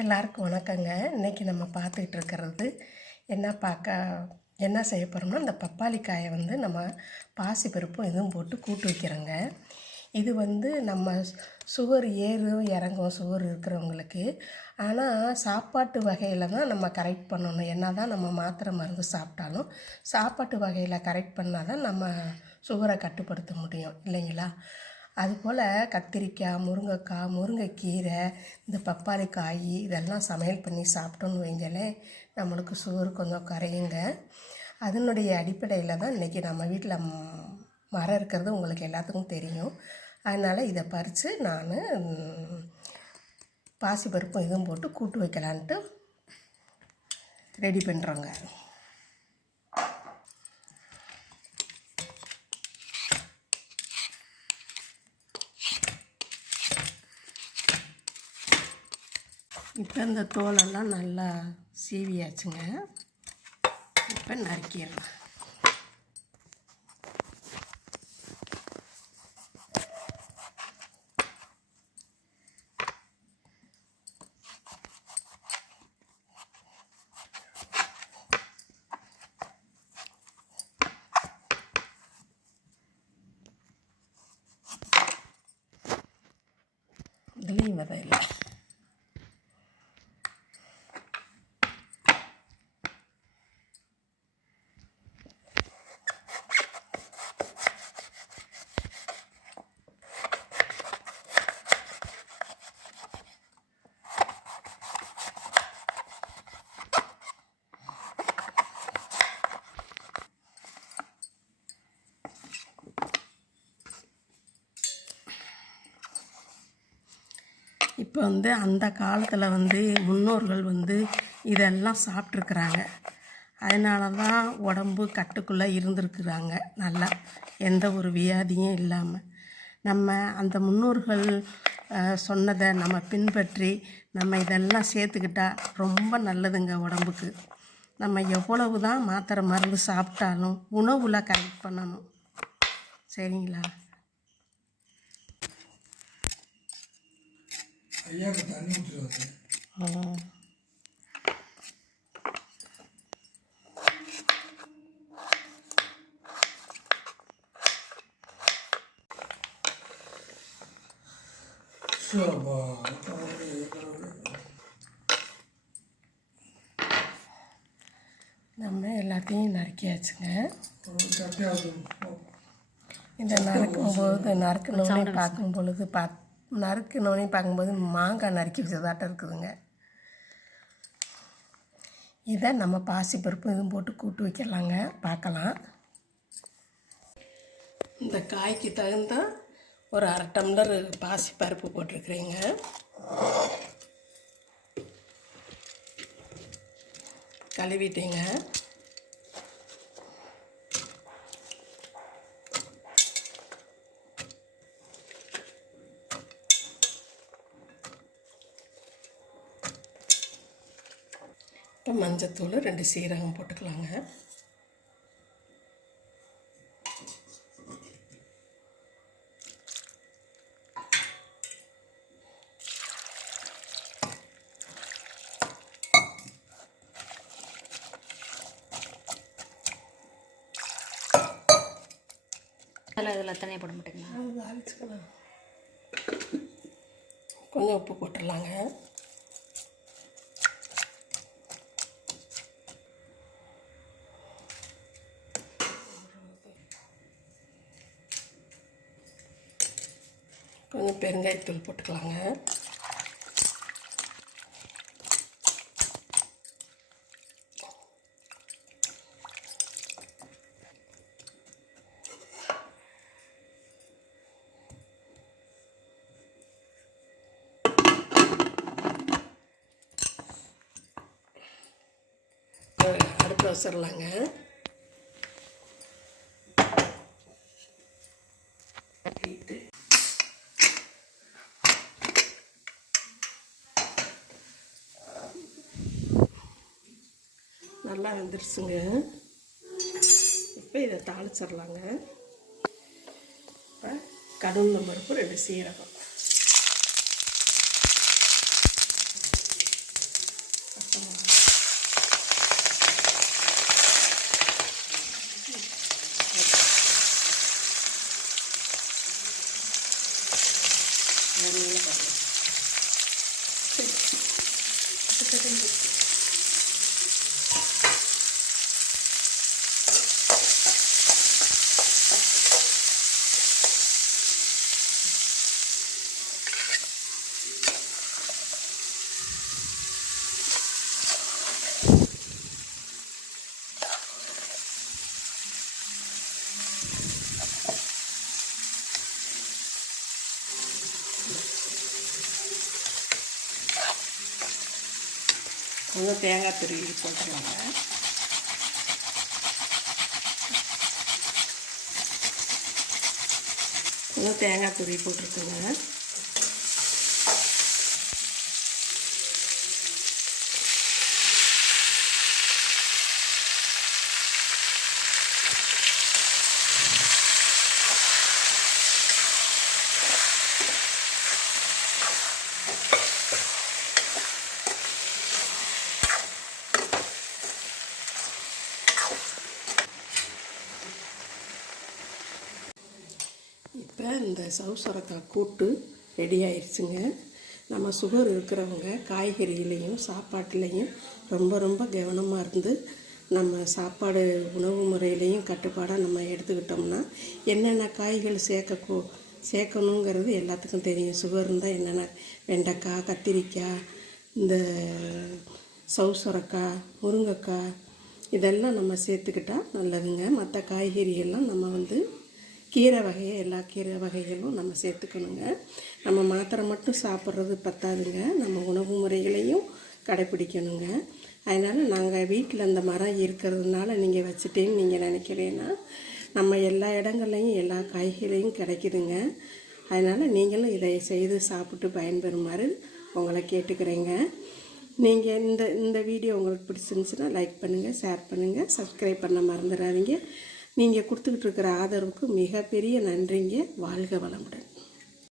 எல்லாருக்கும் வணக்கங்க. இன்றைக்கி நம்ம பார்த்துக்கிட்டு இருக்கிறது என்ன செய்ய போகிறோம்னா, இந்த பப்பாளி காயை நம்ம பாசிப்பருப்பும் இதுவும் போட்டு கூட்டு வைக்கிறோங்க. இது நம்ம சுகர் இறங்கும் சுகர் இருக்கிறவங்களுக்கு. ஆனால் சாப்பாட்டு வகையில் தான் நம்ம கரெக்ட் பண்ணணும். என்ன தான் நம்ம மாத்திரை மருந்து சாப்பிட்டாலும் சாப்பாட்டு வகையில் கரெக்ட் பண்ணால் தான் நம்ம சுகரை கட்டுப்படுத்த முடியும் இல்லைங்களா? அதுபோல் கத்திரிக்காய், முருங்கைக்காய், முருங்கைக்கீரை, இந்த பப்பாளி காய் இதெல்லாம் சமையல் பண்ணி சாப்பிட்டோன்னு வைங்களேன், நம்மளுக்கு சுகர் கொஞ்சம் குறையுங்க. அதனுடைய அடிப்படையில் தான் இன்றைக்கி நம்ம வீட்டில் மரம் இருக்கிறது உங்களுக்கு எல்லாத்துக்கும் தெரியும். அதனால் இதை பறித்து நான் பாசிப்பருப்பும் இதுவும் போட்டு கூட்டு வைக்கலான்ட்டு ரெடி பண்ணுறோங்க. இப்போ இந்த தோலெல்லாம் நல்லா சீவியாச்சுங்க. இப்போ நறுக்கிடலாம். இதுலேயும் விதை இல்லை. இப்போ அந்த காலத்தில் முன்னோர்கள் இதெல்லாம் சாப்பிட்ருக்குறாங்க. அதனால தான் உடம்பு கட்டுக்குள்ளே இருந்திருக்குறாங்க. நல்லா எந்த ஒரு வியாதியும் இல்லாமல். நம்ம அந்த முன்னோர்கள் சொன்னதை நம்ம பின்பற்றி நம்ம இதெல்லாம் சேர்த்துக்கிட்டால் ரொம்ப நல்லதுங்க உடம்புக்கு. நம்ம எவ்வளவு தான் மாத்திரை மருந்து சாப்பிட்டாலும் உணவில் கரெக்ட் பண்ணணும். சரிங்களா? ஐயாவுக்கு தண்ணி ஊற்றுறது. நம்ம எல்லாத்தையும் நறுக்கியாச்சுங்க. இந்த நறுக்கணுன்னே பார்க்கும்போது மாங்காய் நறுக்கி வச்சதாட்டம் இருக்குதுங்க. இதை நம்ம பாசிப்பருப்பு இதுவும் போட்டு கூட்டு வைக்கலாங்க. பார்க்கலாம். இந்த காய்க்கு தகுந்த ஒரு 1/2 டம்ளர் பாசிப்பருப்பு போட்டிருக்கிறேங்க. கழுவிட்டேங்க. இப்போ மஞ்சத்தூள் 2 சீரகம் போட்டுக்கலாங்க. இதில் தனியாக போட மாட்டேங்களா? அரைச்சிக்கலாம். கொஞ்சம் உப்பு போட்டுடலாங்க. கொஞ்சம் பெருங்காயத்தூள் போட்டுக்கலாங்க. அடுப்பு வச்சிடலாங்க. நல்லா வெந்துருச்சுங்க. இப்போ இதை தாளிச்சிடலாங்க. இப்போ கடுகு பருப்பு 2 சீரகம் கொஞ்சம் தேங்காய் துருவி போட்டுருவாங்க. கொஞ்சம் தேங்காய் துருவி போட்டிருக்குங்க. இப்போ இந்த சவுசரக்காய் கூட்டு ரெடி ஆயிடுச்சுங்க. நம்ம சுகர் இருக்கிறவங்க காய்கறியிலையும் சாப்பாட்டுலேயும் ரொம்ப கவனமாக இருந்து நம்ம சாப்பாடு உணவு முறையிலையும் கட்டுப்பாடாக நம்ம எடுத்துக்கிட்டோம்னா என்னென்ன காய்கள் சேர்க்கணுங்கிறது எல்லாத்துக்கும் தெரியும். சுகர் இருந்தால் என்னென்ன வெண்டைக்காய், கத்திரிக்காய், இந்த சவுசரக்காய், முருங்கைக்காய் இதெல்லாம் நம்ம சேர்த்துக்கிட்டா நல்லதுங்க. மற்ற காய்கறியெல்லாம் நம்ம கீரை வகையை எல்லா கீரை வகைகளும் நம்ம சேர்த்துக்கணுங்க. நம்ம மாத்திரை மட்டும் சாப்பிட்றது பத்தாதுங்க, நம்ம உணவு முறைகளையும் கடைப்பிடிக்கணுங்க. அதனால் நாங்கள் வீட்டில் அந்த மரம் இருக்கிறதுனால நீங்கள் வச்சுட்டேன்னு நீங்கள் நினைக்கிறேன்னா நம்ம எல்லா இடங்கள்லையும் எல்லா காய்கறியும் கிடைக்குதுங்க. அதனால் நீங்களும் இதை செய்து சாப்பிட்டு பயன்பெறுமாறு உங்களை கேட்டுக்கிறேங்க. நீங்கள் இந்த வீடியோ உங்களுக்கு பிடிச்சிருந்துச்சுன்னா லைக் பண்ணுங்கள், ஷேர் பண்ணுங்கள், சப்ஸ்கிரைப் பண்ண மறந்துடாதீங்க. நீங்கள் கொடுத்துக்கிட்டு இருக்கிற ஆதரவுக்கு மிகப்பெரிய நன்றிங்க. வாழ்க வளமுடன்.